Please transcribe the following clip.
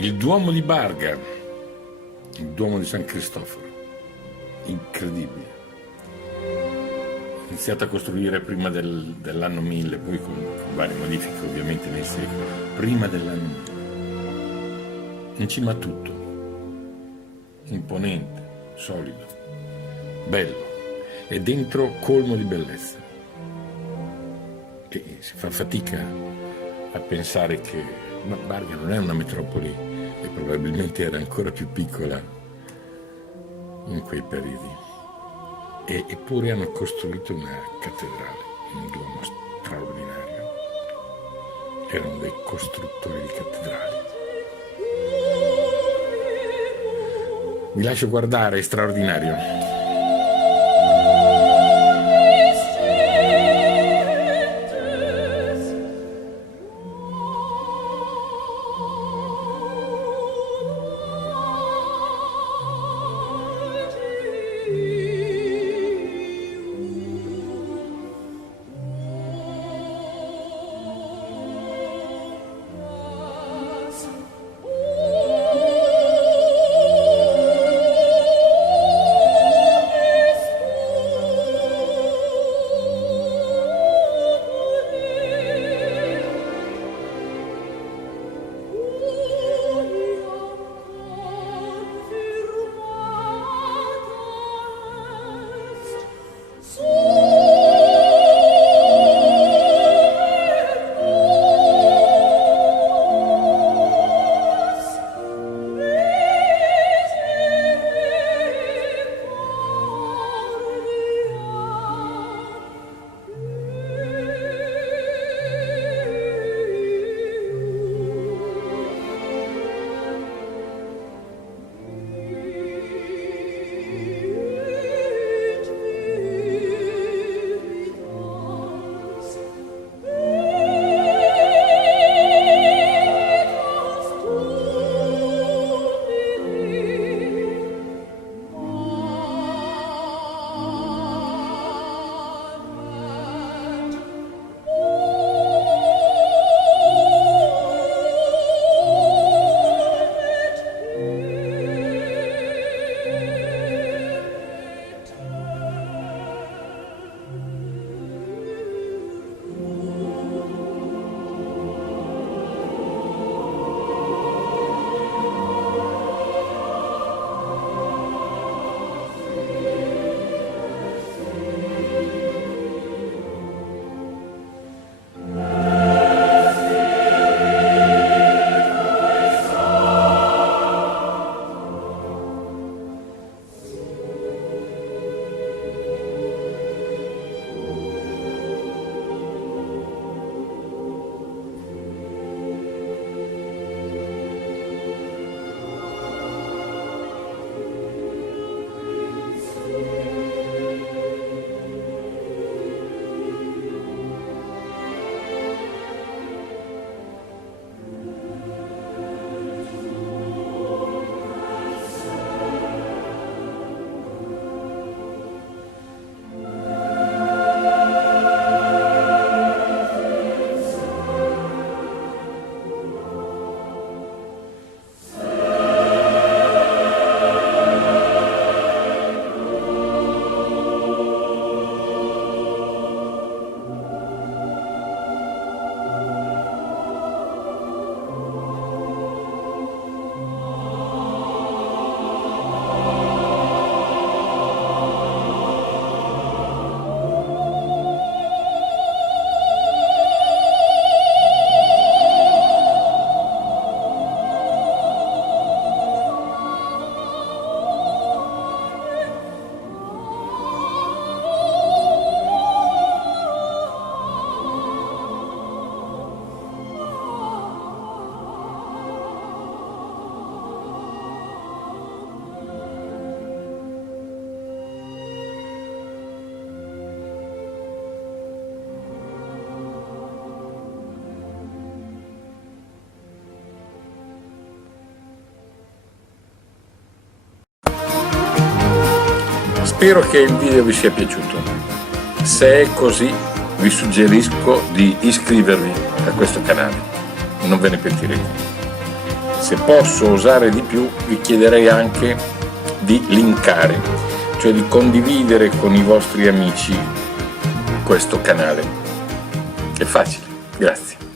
Il Duomo di Barga, il Duomo di San Cristoforo, incredibile. Iniziato a costruire prima dell'anno 1000, poi con varie modifiche ovviamente nei secoli, prima dell'anno 1000. In cima a tutto, imponente, solido, bello e dentro colmo di bellezza. E si fa fatica a pensare che Barga non è una metropoli e probabilmente era ancora più piccola in quei periodi. Eppure hanno costruito una cattedrale, un duomo straordinario. Erano dei costruttori di cattedrali. Vi lascio guardare, è straordinario. Spero che il video vi sia piaciuto. Se è così, vi suggerisco di iscrivervi a questo canale, non ve ne pentirete. Se posso osare di più, vi chiederei anche di linkare, cioè di condividere con i vostri amici questo canale. È facile, grazie.